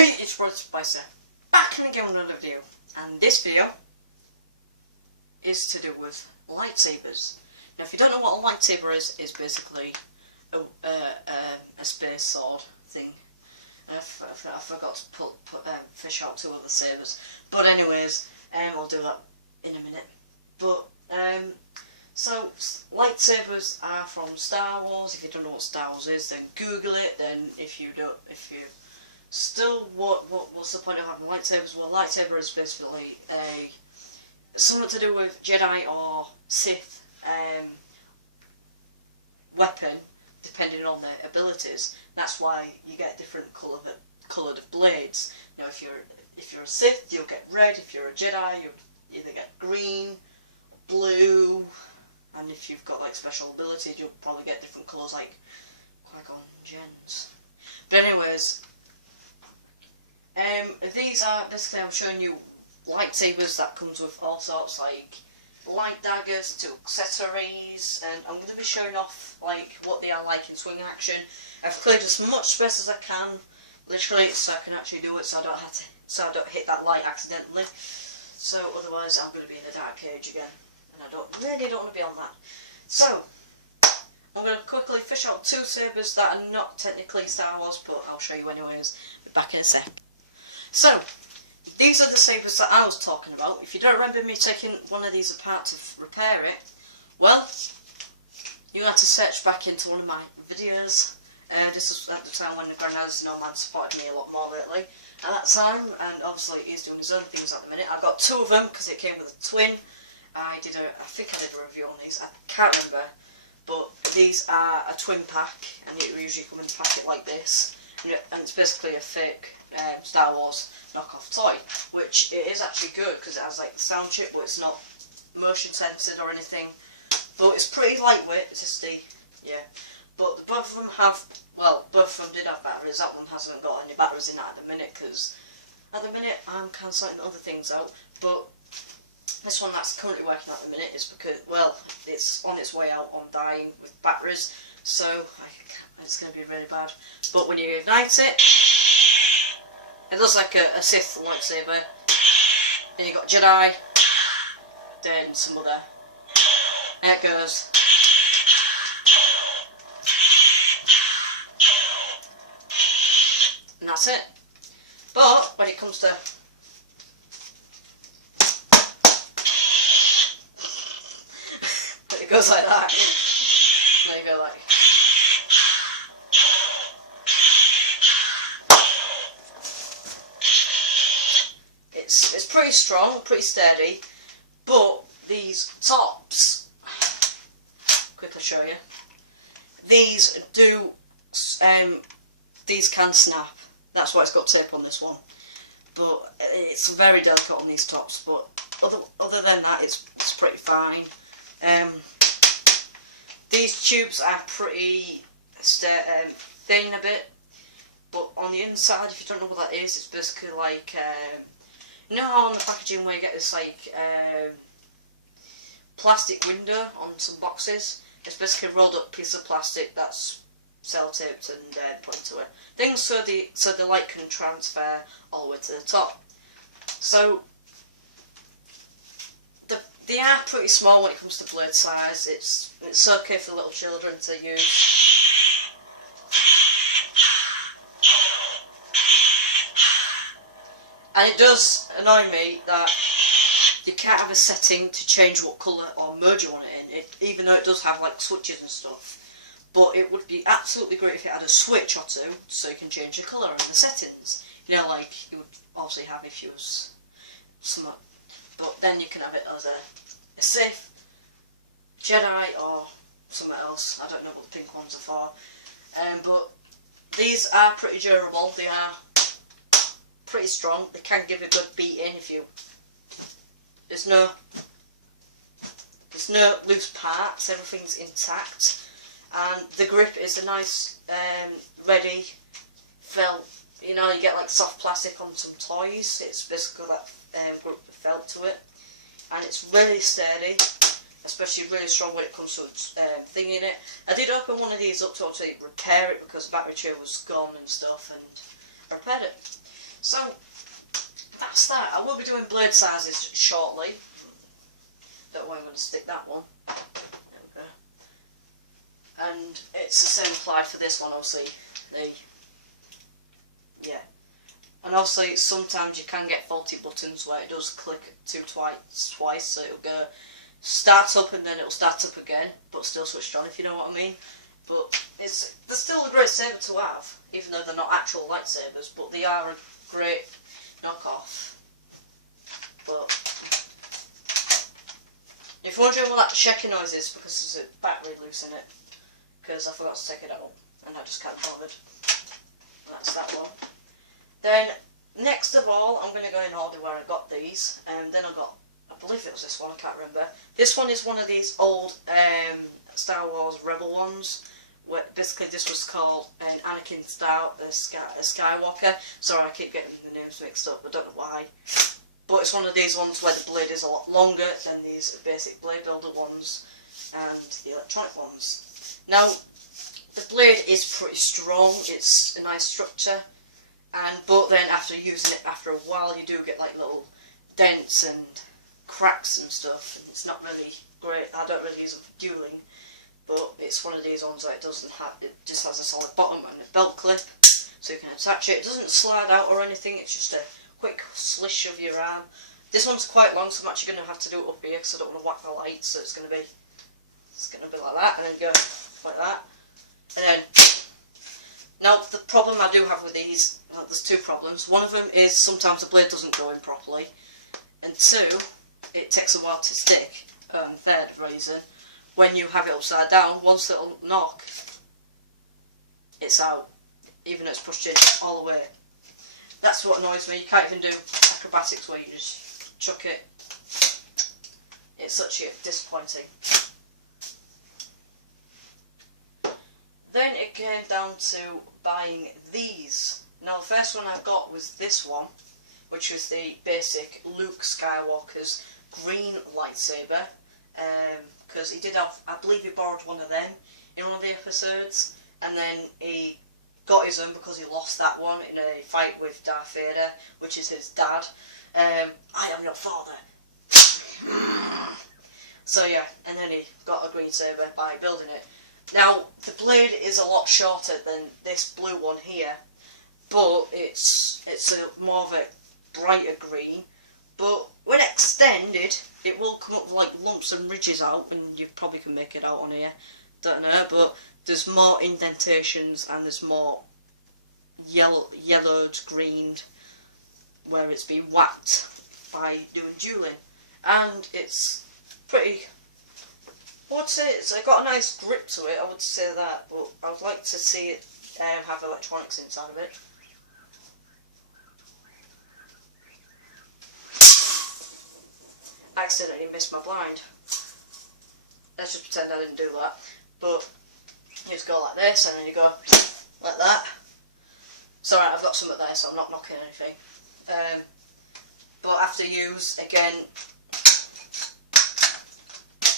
It's brought by Seth. Back and again with another video, and this video is to do with lightsabers. Now, if you don't know what a lightsaber is, it's basically a space sword thing. I forgot to fish out two other sabers, but anyways, I'll do that in a minute. But so lightsabers are from Star Wars. If you don't know what Star Wars is, then Google it. Then if you still, what's the point of having lightsabers? Well, a lightsaber is basically something to do with Jedi or Sith weapon, depending on their abilities. That's why you get different coloured blades. You know, if you're a Sith, you'll get red. If you're a Jedi, you'll either get green, blue, and if you've got like special abilities, you'll probably get different colours like Qui-Gon Jins. But anyways, these are basically, I'm showing you lightsabers that comes with all sorts, like light daggers to accessories, and I'm going to be showing off like what they are like in swing action. I've cleared as much space as I can, literally, so I can actually do it, so I don't hit that light accidentally. So otherwise, I'm going to be in a dark cage again, and I don't want to be on that. So I'm going to quickly fish out two sabers that are not technically Star Wars, but I'll show you anyways. Be back in a sec. So these are the sabers that I was talking about. If you don't remember me taking one of these apart to repair it, well, you have to search back into one of my videos. This was at the time when the Grandad's Nomad supported me a lot more lately at that time, and obviously he's doing his own things at the minute. I've got two of them because it came with a twin. I think I did a review on these, I can't remember, but these are a twin pack, and it usually come in a packet like this, and it's basically a fake Star Wars knockoff toy, which it is actually good because it has like the sound chip, but it's not motion censored or anything. But it's pretty lightweight. It's just but both of them have, well, both of them did have batteries. That one hasn't got any batteries in it at the minute because at the minute I'm kind of sorting other things out. But this one that's currently working at the minute is because, well, it's on its way out on dying with batteries, so it's going to be really bad. But when you ignite it, it looks like a Sith lightsaber. Then you got Jedi, then some other. There it goes. And that's it. But when it comes to it goes like that. There you go, like. It's pretty strong, pretty sturdy, but these tops, quickly show you, these can snap. That's why it's got tape on this one, but it's very delicate on these tops. But other than that, it's pretty fine. These tubes are pretty thin a bit, but on the inside, if you don't know what that is, it's basically like you know how on the packaging where you get this like plastic window on some boxes? It's basically a rolled up piece of plastic that's cell-taped and put into a thing so the light can transfer all the way to the top. So they are pretty small when it comes to blade size. It's okay for little children to use. And it does annoy me that you can't have a setting to change what colour or mode you want it in, even though it does have like switches and stuff. But it would be absolutely great if it had a switch or two so you can change the colour and the settings. You know, like you would obviously have if you was somewhat, but then you can have it as a Sith, Jedi or something else. I don't know what the pink ones are for. But these are pretty durable. They are pretty strong. They can give a good beat in if you. There's no loose parts. Everything's intact, and the grip is a nice ready felt. You know, you get like soft plastic on some toys. It's basically that grip felt to it, and it's really sturdy. Especially really strong when it comes to thing in it. I did open one of these up to actually repair it because the battery tray was gone and stuff, and I repaired it. So that's that. I will be doing blade sizes shortly. Don't know where I'm going to stick that one. There we go. And it's the same applied for this one, obviously. Yeah. And obviously sometimes you can get faulty buttons where it does click twice, so it'll go start up and then it'll start up again, but still switched on, if you know what I mean. But they're still a great saber to have, even though they're not actual lightsabers, but they are a great knockoff. But if you're wondering what that shaking noise is, because there's a battery loose in it, because I forgot to take it out and I just can't bother. That's that one. Then next of all, I'm going to go in order where I got these, and then I got, I believe it was this one, I can't remember. This one is one of these old Star Wars Rebel ones. Where basically this was called an Anakin Skywalker. Sorry, I keep getting the names mixed up, I don't know why. But it's one of these ones where the blade is a lot longer than these basic blade builder ones and the electronic ones. Now, the blade is pretty strong, it's a nice structure, but then after using it after a while you do get like little dents and cracks and stuff, and it's not really great. I don't really use them for dueling. But it's one of these ones that it just has a solid bottom and a belt clip, so you can attach it. It doesn't slide out or anything, it's just a quick slish of your arm. This one's quite long, so I'm actually going to have to do it up here because I don't want to whack the light, so it's going to be like that, and then go like that. And then, now the problem I do have with these, there's two problems. One of them is sometimes the blade doesn't go in properly, and two, it takes a while to stick. Third reason, when you have it upside down, once it'll knock, it's out, even though it's pushed in all the way. That's what annoys me. You can't even do acrobatics where you just chuck it. It's such disappointing. Then it came down to buying these. Now the first one I got was this one, which was the basic Luke Skywalker's green lightsaber. Because he did have, I believe he borrowed one of them in one of the episodes, and then he got his own because he lost that one in a fight with Darth Vader, which is his dad. I am your father. So yeah, and then he got a green saber by building it. Now the blade is a lot shorter than this blue one here, but it's a more of a brighter green. But when extended, it will come up with like lumps and ridges out, and you probably can make it out on here, don't know, but there's more indentations and there's more yellowed, greened, where it's been whacked by doing dueling. And it's pretty, I would say it's got a nice grip to it, I would say that, but I would like to see it have electronics inside of it. I accidentally missed my blind. Let's just pretend I didn't do that. But you just go like this, and then you go like that. It's alright, I've got some there, so I'm not knocking anything. But after use, again,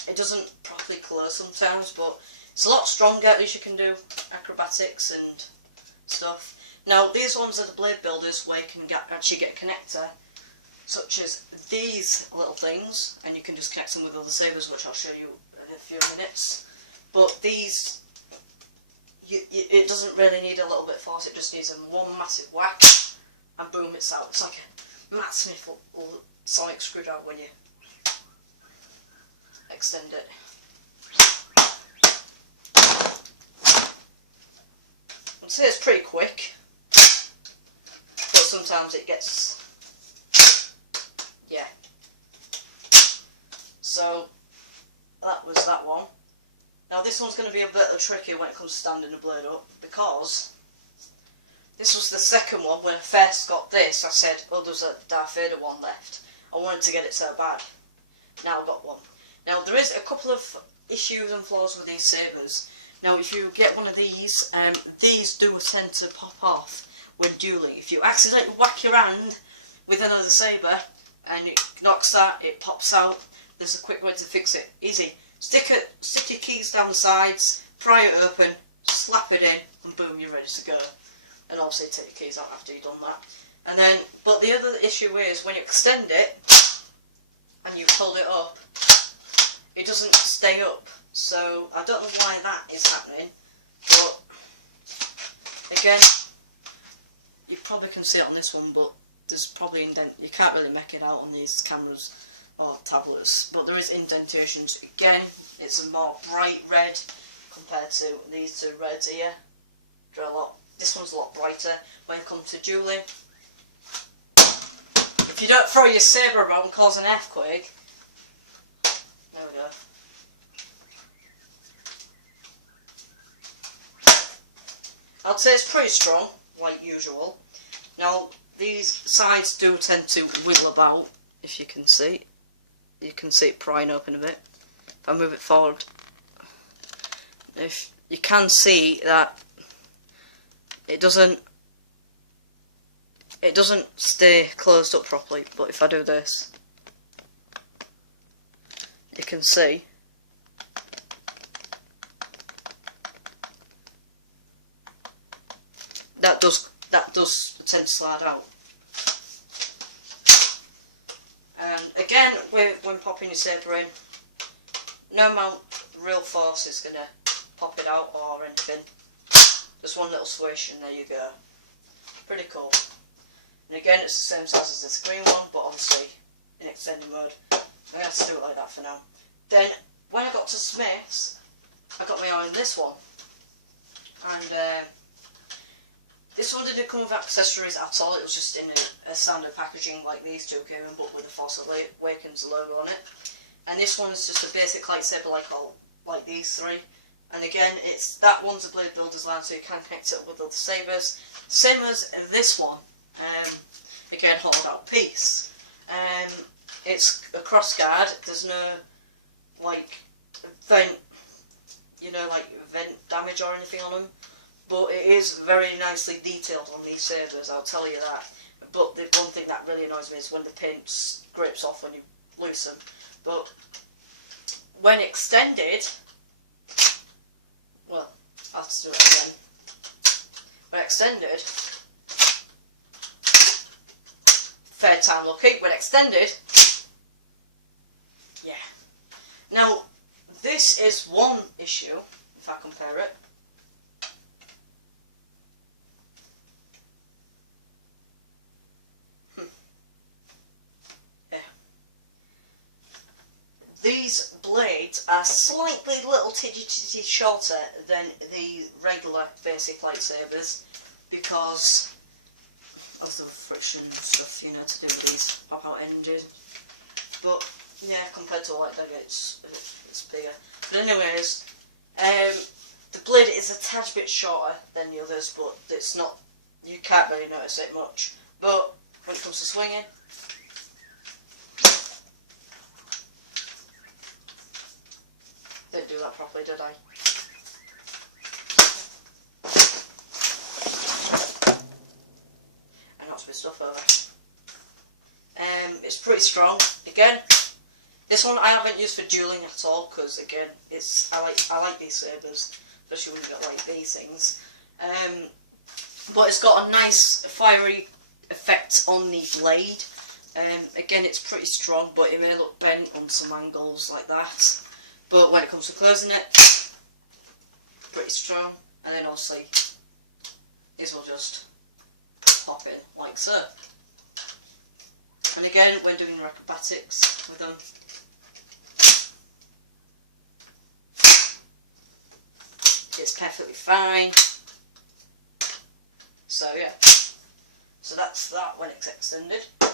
it doesn't properly close sometimes, but it's a lot stronger. At least you can do acrobatics and stuff. Now, these ones are the blade builders where you can actually get a connector, such as these little things, and you can just connect them with other sabers, which I'll show you in a few minutes. But these, it doesn't really need a little bit of force, it just needs one massive whack, and boom, it's out. It's like a massive sonic screwdriver when you extend it. I'd say it's pretty quick, but sometimes it gets, yeah. So that was that one. Now this one's going to be a bit tricky when it comes to standing the blade up, because this was the second one. When I first got this, I said, oh, there's a Darth Vader one left. I wanted to get it so bad. Now I've got one. Now there is a couple of issues and flaws with these sabers. Now if you get one of these do tend to pop off when dueling. If you accidentally whack your hand with another saber and it knocks that, it pops out, there's a quick way to fix it. Easy. Stick your keys down the sides, pry it open, slap it in, and boom, you're ready to go. And obviously take your keys out after you've done that. And then, but the other issue is when you extend it and you hold it up, it doesn't stay up. So I don't know why that is happening, but again, you probably can see it on this one, but there's probably you can't really make it out on these cameras or tablets, but there is indentations. Again, it's a more bright red compared to these two reds here. This one's a lot brighter. When it comes to dueling, if you don't throw your saber around and cause an earthquake, there we go. I'd say it's pretty strong, like usual. Now, these sides do tend to wiggle about, if you can see. You can see it prying open a bit. If I move it forward, if you can see that it doesn't stay closed up properly, but if I do this, you can see that does tend to slide out. And again, when popping your saber in, no amount of real force is going to pop it out or anything. Just one little swish and there you go. Pretty cool. And again, it's the same size as this green one, but obviously in extended mode. I'm going to have to do it like that for now. Then, when I got to Smith's, I got my eye on this one. And this one didn't come with accessories at all, it was just in a standard packaging like these two came in, but with the Force Awakens logo on it. And this one is just a basic lightsaber like these three. And again, that one's a Blade Builder's line, so you can connect it up with other sabers. Same as this one. Again, hollowed out piece. It's a cross guard. There's no vent damage or anything on them. But it is very nicely detailed on these sabers, I'll tell you that. But the one thing that really annoys me is when the paint scrapes off when you loose them. But when extended, well, I'll have to do it again. When extended, third time lucky, when extended, yeah. Now, this is one issue, if I compare it. These blades are slightly little titty shorter than the regular basic lightsabers because of the friction stuff, you know, to do with these pop out engines. But yeah, compared to a light dagger, it's bigger. But anyways, the blade is a tad bit shorter than the others, but it's not. You can't really notice it much. But when it comes to swinging, didn't do that properly, did I? I knocked my stuff over. It's pretty strong. Again, this one I haven't used for dueling at all because again, I like these sabers, especially when you got like these things. But it's got a nice fiery effect on the blade. Again, it's pretty strong, but it may look bent on some angles like that. But when it comes to closing it, pretty strong. And then obviously, this will just pop in like so. And again, when doing your acrobatics with them, it's perfectly fine. So yeah, so that's that when it's extended. I'll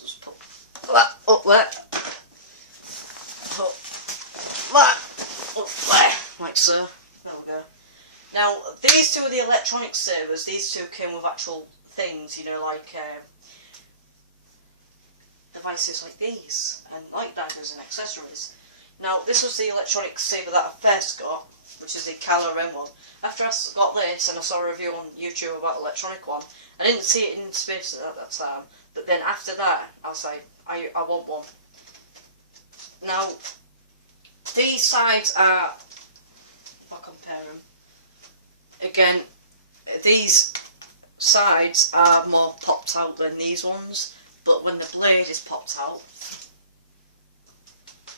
just put that up there. Put that up there, like so. There we go. Now, these two are the electronic sabers. These two came with actual things, you know, like devices like these, and light daggers and accessories. Now, this was the electronic saber that I first got, which is the Kylo Ren one. After I got this, and I saw a review on YouTube about the electronic one, I didn't see it in space at that time, but then after that, I was like, I want one. Now, these sides are, if I compare them, again, these sides are more popped out than these ones, but when the blade is popped out,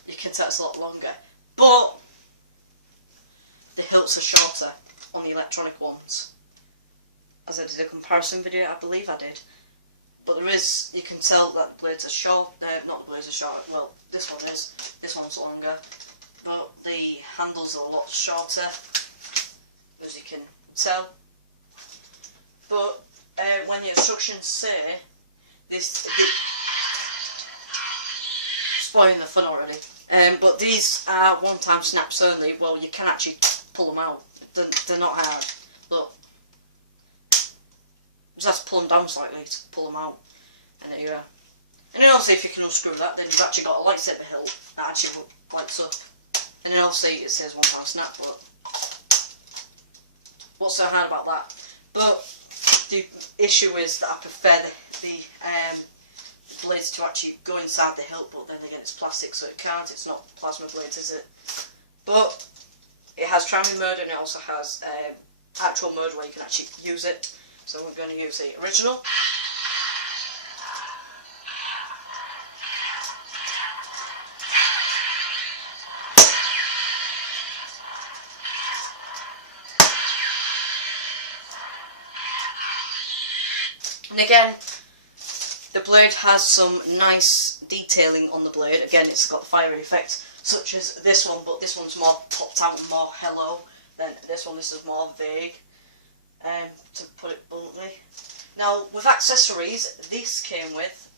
you can tell it's a lot longer. But the hilts are shorter on the electronic ones. As I did a comparison video, I believe I did. But there is, you can tell that the blades are short, not the blades are short, well this one is, this one's longer. But the handles are a lot shorter, as you can tell. But when the instructions say this, spoiling the fun already. But these are one-time snaps only. Well, you can actually pull them out. They're not hard. Look, just have to pull them down slightly to pull them out, and there you are. And then obviously, if you can unscrew that, then you've actually got a lightsaber hilt that actually lights up. And then obviously it says one-time snap. But what's so hard about that? But the issue is that I prefer the blades to actually go inside the hilt, but then again it's plastic, so it can't. It's not plasma blades, is it? But it has traveling mode, and it also has actual mode where you can actually use it. So we're going to use the original. And again, the blade has some nice detailing on the blade. Again, it's got fiery effects, such as this one, but this one's more popped out and more hello than this one. This is more vague, to put it bluntly. Now, with accessories, this came with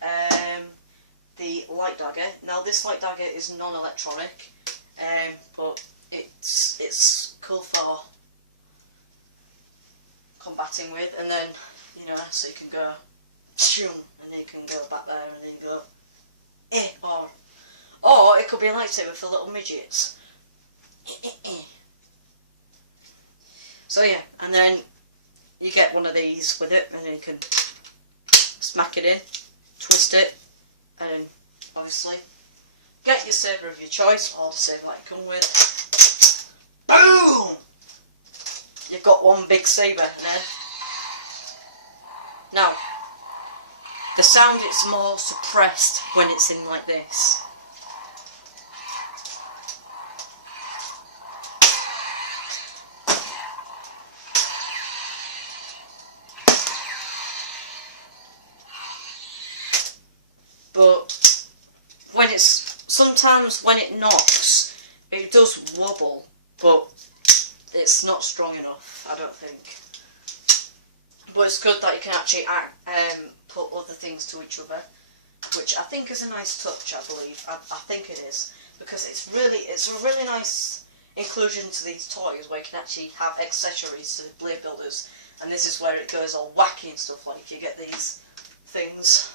the light dagger. Now, this light dagger is non-electronic, but it's cool for combating with, and then, you know, so you can go shoom, and then you can go back there, and then go or it could be a lightsaber for little midgets. So yeah, and then you get one of these with it, and then you can smack it in, twist it, and then obviously get your saber of your choice, or the saber that you come with. Boom! You've got one big saber then. Now, the sound is more suppressed when it's in like this. But when sometimes when it knocks, it does wobble, but it's not strong enough, I don't think. But it's good that you can actually put other things to each other, which I think is a nice touch. I believe I think it is, because it's a really nice inclusion to these toys where you can actually have accessories to the blade builders, and this is where it goes all wacky and stuff. Like you get these things.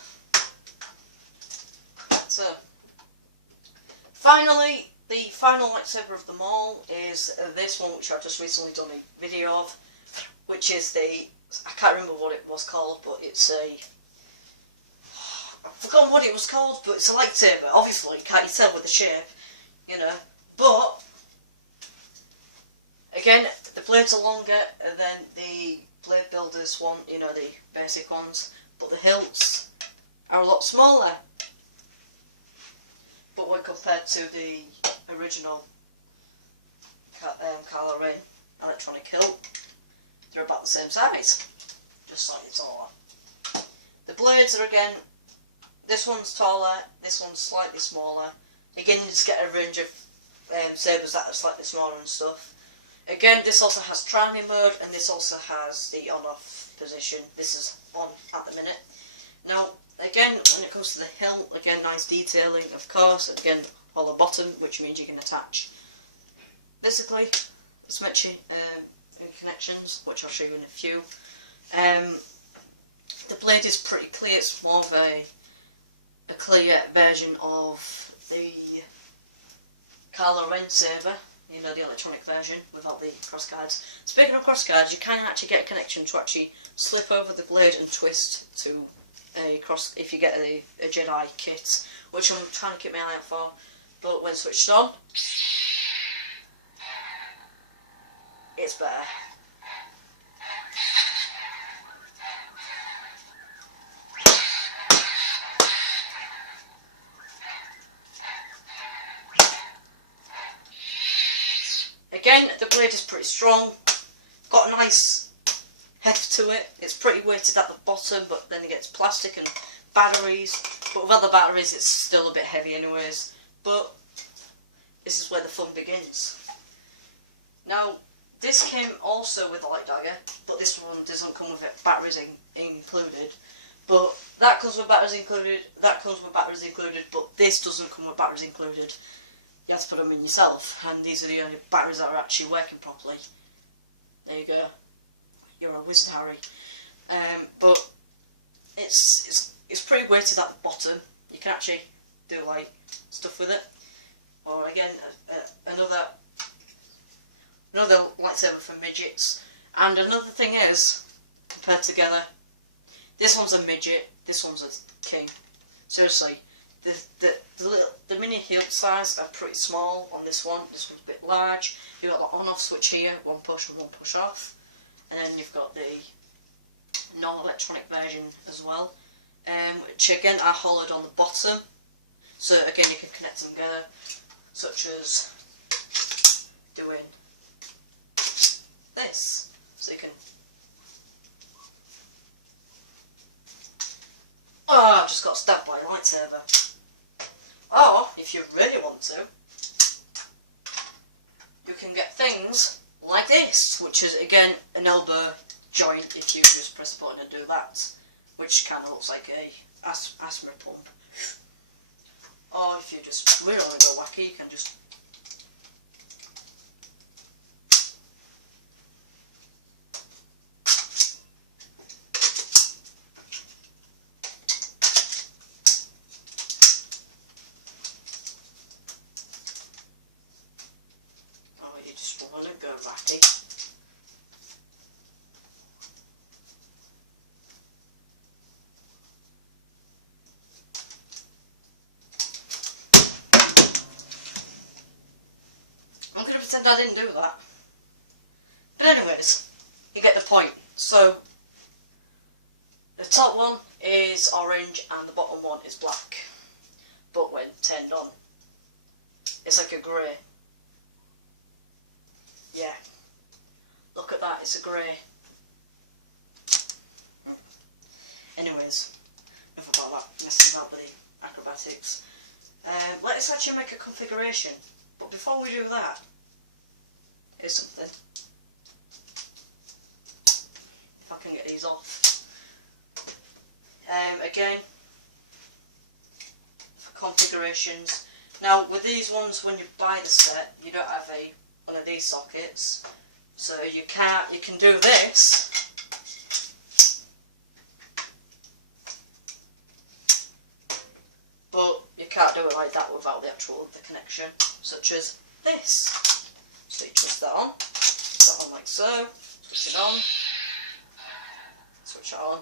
So finally, the final lightsaber of them all is this one, which I've just recently done a video of, which is I can't remember what it was called, but it's I've forgotten what it was called, but it's a lightsaber, obviously, can't you tell with the shape, you know. But again, the blades are longer than the blade builders one, you know, the basic ones, but the hilts are a lot smaller. But when compared to the original Kylo Ren electronic hilt, they're about the same size, just slightly taller. The blades are again, this one's taller, this one's slightly smaller. Again, you just get a range of sabers that are slightly smaller and stuff. Again, this also has priming mode, and this also has the on-off position. This is on at the minute. Now, again, when it comes to the hilt, again, nice detailing, of course. Again, hollow bottom, which means you can attach physically, especially in connections, which I'll show you in a few. The blade is pretty clear. It's more of a clear version of the Kylo Ren saber, you know, the electronic version without the cross guards. Speaking of cross guards, you can actually get a connection to actually slip over the blade and twist to a cross if you get a Jedi kit, which I'm trying to keep my eye out for. But when switched on, it's better. strong, got a nice heft to it. It's pretty weighted at the bottom, but then it gets plastic and batteries. But with other batteries, it's still a bit heavy anyways. But this is where the fun begins. Now, this came also with the light dagger, but this one doesn't come with batteries included. But that comes with batteries included, that comes with batteries included, but this doesn't come with batteries included. You have to put them in yourself, and these are the only batteries that are actually working properly. There you go. You're a wizard, Harry. But it's pretty weighted at the bottom. You can actually do like stuff with it. Or again, another lightsaber for midgets. And another thing is, compared together, this one's a midget, this one's a king. Seriously, the mini hilt size are pretty small on this one. This one's a bit large. You've got the on-off switch here, one push and one push off. And then you've got the non-electronic version as well, which again are hollowed on the bottom. So again, you can connect them together, such as doing this. So you can. Oh, I've just got stabbed by a lightsaber. Or, if you really want to, you can get things like this, which is again an elbow joint if you just press the button and do that, which kind of looks like a asthma pump. Or if you just really want to go wacky, you can just want to go ratty. I'm going to pretend I didn't do that. But anyways, you get the point. So, the top one is orange and the bottom one is black. But when turned on, it's like a grey. Yeah, look at that, it's a grey. Anyways, enough about that, messing about the acrobatics. Let's actually make a configuration, but before we do that, here's something. If I can get these off. Again, for configurations. Now, with these ones, when you buy the set, you don't have one of these sockets, so you can do this, but you can't do it like that without the connection, such as this. So you twist that on, put that on like so, switch it on, switch it on.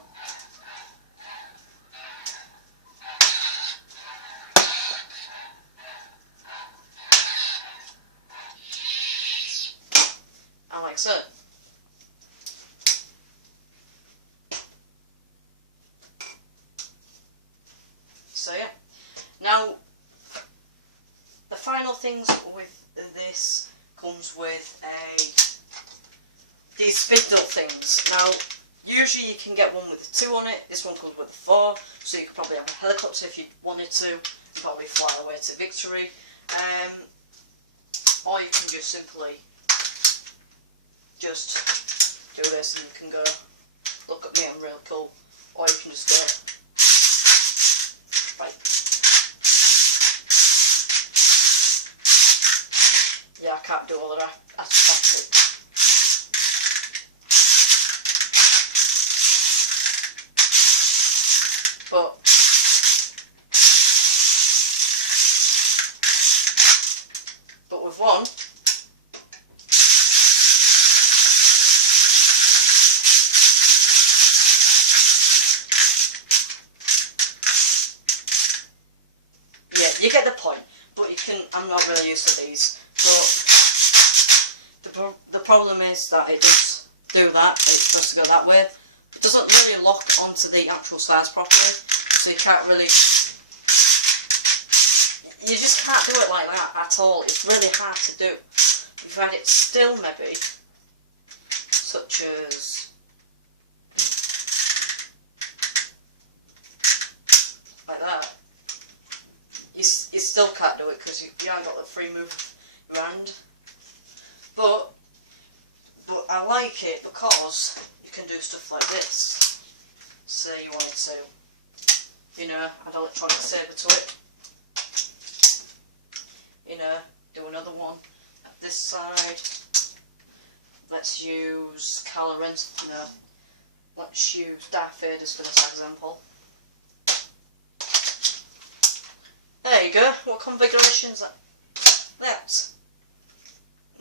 Like so. So yeah. Now, the final things with this comes with these spindle things. Now, usually you can get one with a 2 on it. This one comes with a 4, so you could probably have a helicopter if you wanted to, and probably fly away to victory. Or you can just simply just do this and you can go, look at me, I'm real cool. Or you can just go, right. Yeah, I can't do all of that. That's it. But with one, you get the point, but you can. I'm not really used to these, but the problem is that it does do that. It's supposed to go that way. It doesn't really lock onto the actual size properly, so you can't really. You just can't do it like that at all. It's really hard to do. If you had it still, maybe touches like that, you still can't do it because you haven't got the free move of your hand. But I like it because you can do stuff like this. Say you wanted to, you know, add electronic saber to it. You know, do another one at this side. Let's use Kylo Ren. No, let's use Darth Vader's for this example. There you go. What configuration is that? That.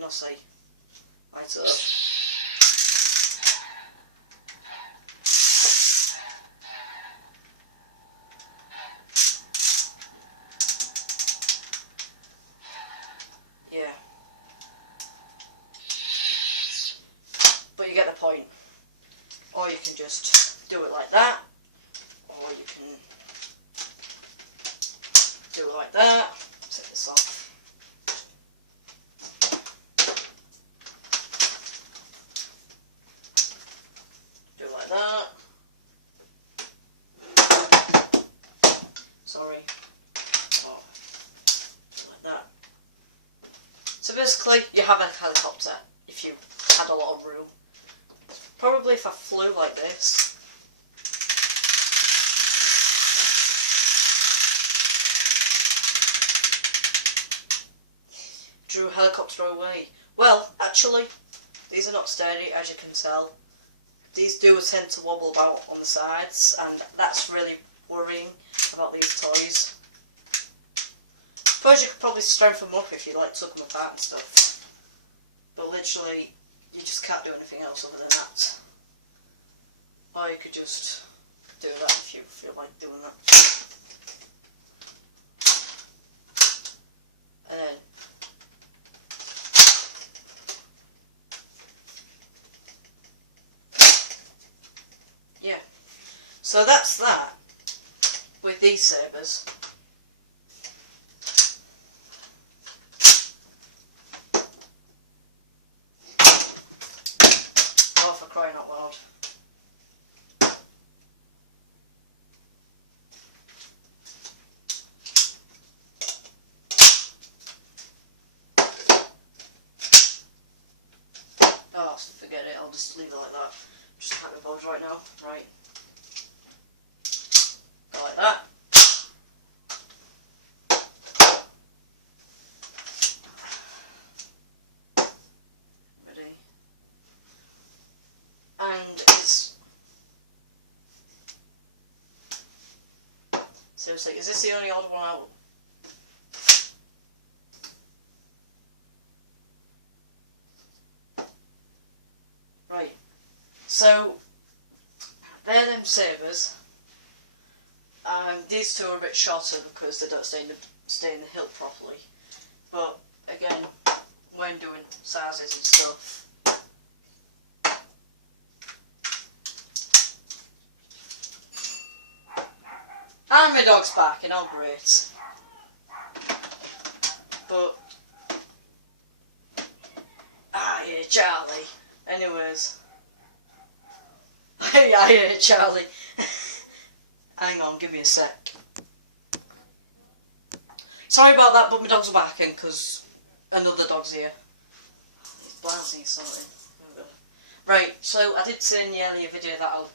No, see. Light it up. Yeah. But you get the point. Or you can just do it like that. Or you can do it like that. Take this off. Do it like that. Sorry. Oh. Do it like that. So basically, you have a helicopter if you had a lot of room. Probably if I flew like this. Drew a helicopter away. Well, actually, these are not sturdy, as you can tell. These do tend to wobble about on the sides, and that's really worrying about these toys. Suppose you could probably strengthen them up if you like took them apart and stuff. But literally, you just can't do anything else other than that. Or you could just do that if you feel like doing that. And then yeah. So that's that with these sabers. Oh, for crying out loud. Oh, forget it, I'll just leave it like that. Just can't be bothered right now. Right. Go like that. Ready. And it's... Seriously, is this the only odd one out? Right. So, they're them sabers. These two are a bit shorter because they don't stay in the hilt properly. But again, when doing sizes and stuff, and my dog's barking, oh great. But yeah, Charlie. Anyways. Yeah, Charlie. Hang on, give me a sec. Sorry about that, but my dog's barking because another dog's here. He's bouncing something. Right, so I did say in the earlier video that I'll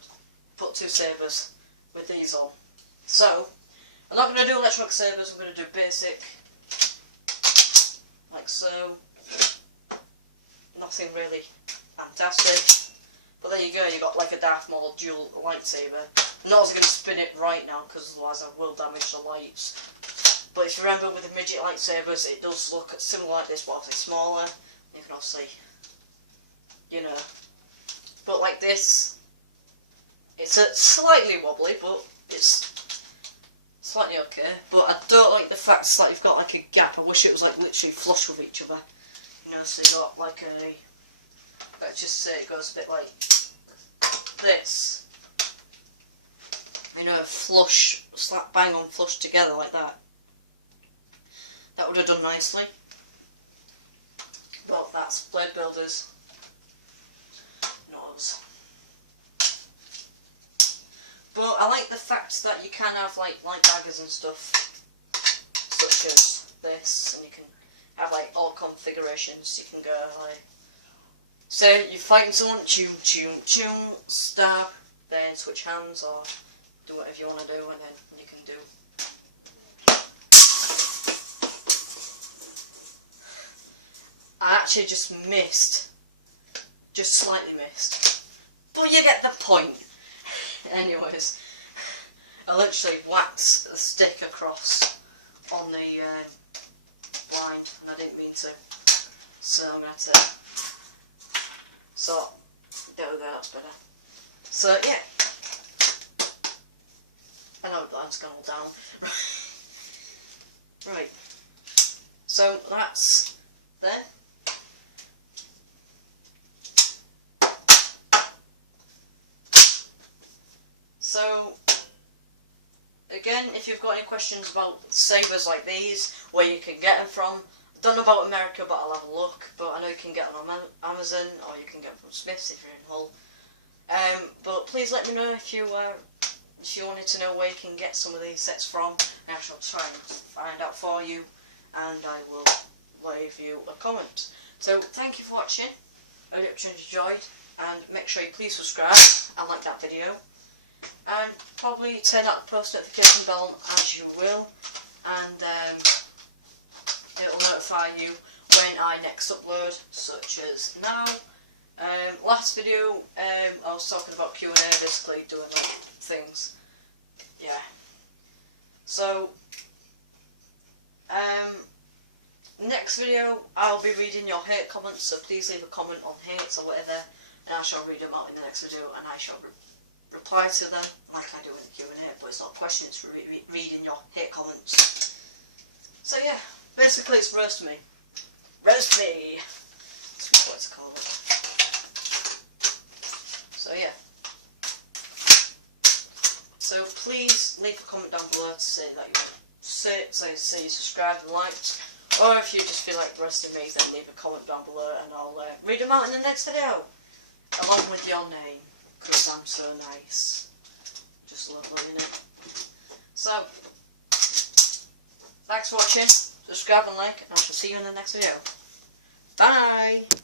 put two sabers with these on. So, I'm not going to do electronic sabers, I'm going to do basic. Like so. Nothing really fantastic. But there you go, you got like a Darth Maul dual lightsaber. I'm not going to spin it right now because otherwise I will damage the lights. But if you remember with the midget lightsabers, it does look similar like this, but obviously smaller. You can all see, you know. But like this, it's a slightly wobbly, but it's slightly okay. But I don't like the fact that you've got like a gap. I wish it was like literally flush with each other. You know, so you got like a, let's just say it goes a bit like this. You know, flush, slap bang on flush together like that. That would have done nicely. Well, that's Blade Builders. No But I like the fact that you can have like light daggers and stuff, such as this, and you can have like all configurations. You can go like, say you're fighting someone, choom, choom, choom, stab, then switch hands or do whatever you want to do, and then you can do. I actually just missed, just slightly missed, but you get the point. Anyways, I literally whacked a stick across on the blind, and I didn't mean to, so I'm going to there we go, that's better. So yeah, I know the blind's gone all down. Right, so that's there. So, again, if you've got any questions about sabers like these, where you can get them from, I don't know about America, but I'll have a look. But I know you can get them on Amazon, or you can get them from Smith's if you're in Hull. But please let me know if you wanted to know where you can get some of these sets from, and I shall try and find out for you, and I will leave you a comment. So, thank you for watching. I hope you enjoyed, and make sure you please subscribe and like that video. And probably turn on the post notification bell as you will, and it will notify you when I next upload, such as now. Last video I was talking about Q&A, basically doing like things, yeah. So next video I'll be reading your hate comments, so please leave a comment on hates or whatever, and I shall read them out in the next video, and I shall reply to them like I do in the Q&A, but it's not a question, it's for reading your hate comments. So yeah, basically it's roast me. Roast me! That's what it's called. So yeah. So please leave a comment down below to say that you say you subscribed and liked, or if you just feel like roasting me, then leave a comment down below and I'll read them out in the next video, along with your name. Because I'm so nice. Just lovely, innit? So, thanks for watching. Subscribe and like, and I shall see you in the next video. Bye!